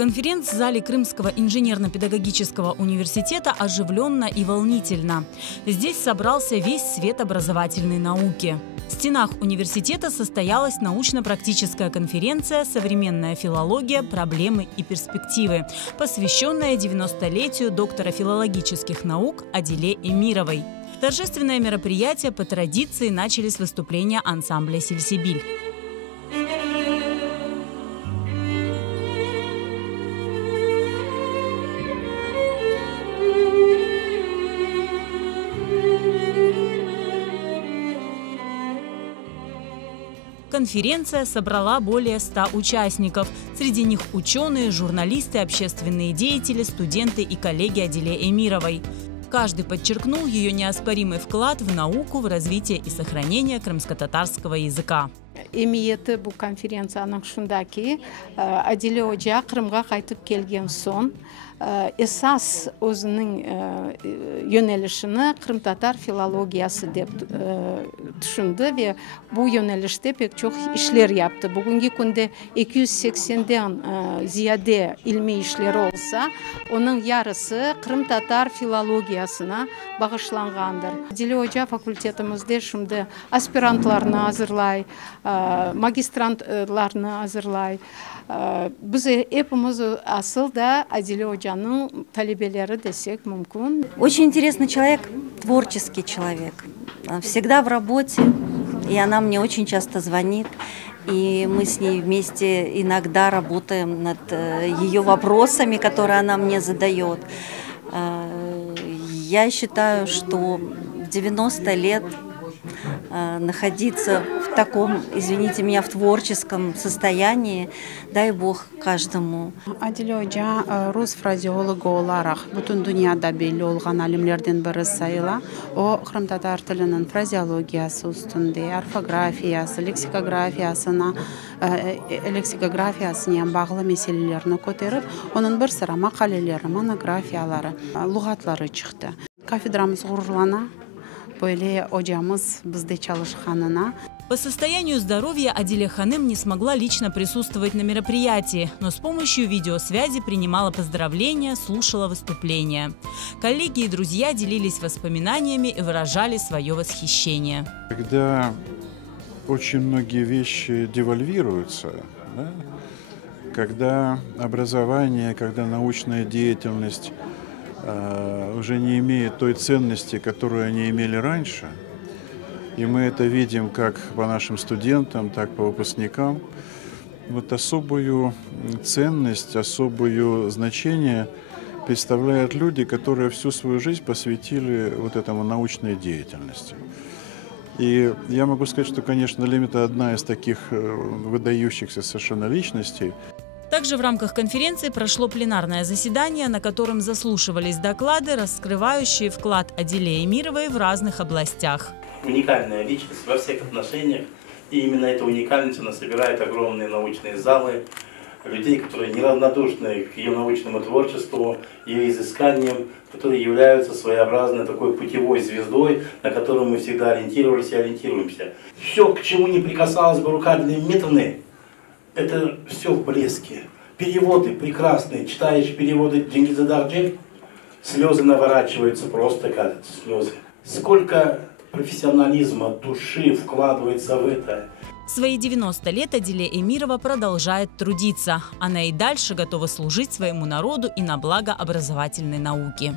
конференц-зале Крымского инженерно-педагогического университета оживленно и волнительно. Здесь собрался весь свет образовательной науки. В стенах университета состоялась научно-практическая конференция «Современная филология. Проблемы и перспективы», посвященная 90-летию доктора филологических наук Адиле Эмировой. Торжественное мероприятие по традиции начали с выступления ансамбля «Сильсибиль». Конференция собрала более 100 участников. Среди них ученые, журналисты, общественные деятели, студенты и коллеги Адиле Эмировой. Каждый подчеркнул ее неоспоримый вклад в науку, в развитие и сохранение крымско-татарского языка. Эмиеті бұл конференцияның шундаки Адиле Ожа Крымға қайтып келген сон esas өзінің yönelişini Krım-Tatar filologiyası деп düşündü ve bu yönelişte pek çok işler yaptı. Bugünkü günde 280'den ziyade ilmi işleri olsa, onun yarısı Krım-Tatar filologiyasına bağışlanğandır. Adilе Hoca fakültetimizde şimdi aspirantlarını hazırlay, magistrantlarını hazırlay. Biz hepimiz asıl da Adиле Hoca'nın talebeleri desek mümkün. Очень интересный человек, творческий человек. Всегда в работе, и она мне очень часто звонит. И мы с ней вместе иногда работаем над ее вопросами, которые она мне задает. Я считаю, что в 90 лет находиться в таком, извините меня, в творческом состоянии, дай Бог каждому. Адиле Hoca Rus frazeologu olarak bütün dünyada belli olgan alimlerden biri sayıla. O Krım-Tatar tilinin frazeologiyası üstünde, orfografiyası, leksikografiyasına bağlı meselelerini kotarıp, onun bir sıra makaleleri, monografiyaları, lügatları çıktı. Kafedramız gururlana. Böyle hocamız bizde çalışkanına. По состоянию здоровья Адиле Ханым не смогла лично присутствовать на мероприятии, но с помощью видеосвязи принимала поздравления, слушала выступления. Коллеги и друзья делились воспоминаниями и выражали свое восхищение. Когда очень многие вещи девальвируются, да? Когда образование, когда научная деятельность уже не имеют той ценности, которую они имели раньше. И мы это видим как по нашим студентам, так и по выпускникам. Вот особую ценность, особое значение представляют люди, которые всю свою жизнь посвятили вот этому научной деятельности. И я могу сказать, что, конечно, Лем — это одна из таких выдающихся совершенно личностей. Также в рамках конференции прошло пленарное заседание, на котором заслушивались доклады, раскрывающие вклад Адиле Эмировой в разных областях. Уникальная личность во всех отношениях, и именно эта уникальность она собирает огромные научные залы, людей, которые неравнодушны к ее научному творчеству, ее изысканиям, которые являются своеобразной такой путевой звездой, на которую мы всегда ориентировались и ориентируемся. Все, к чему не прикасалась бы рука Адиле Эмировны, это все в блеске. Переводы прекрасные. Читаешь переводы Чингиза Дарджель, слезы наворачиваются, просто кажется слезы. Сколько профессионализма, души вкладывается в это. В свои 90 лет Адиле Эмирова продолжает трудиться. Она и дальше готова служить своему народу и на благо образовательной науки.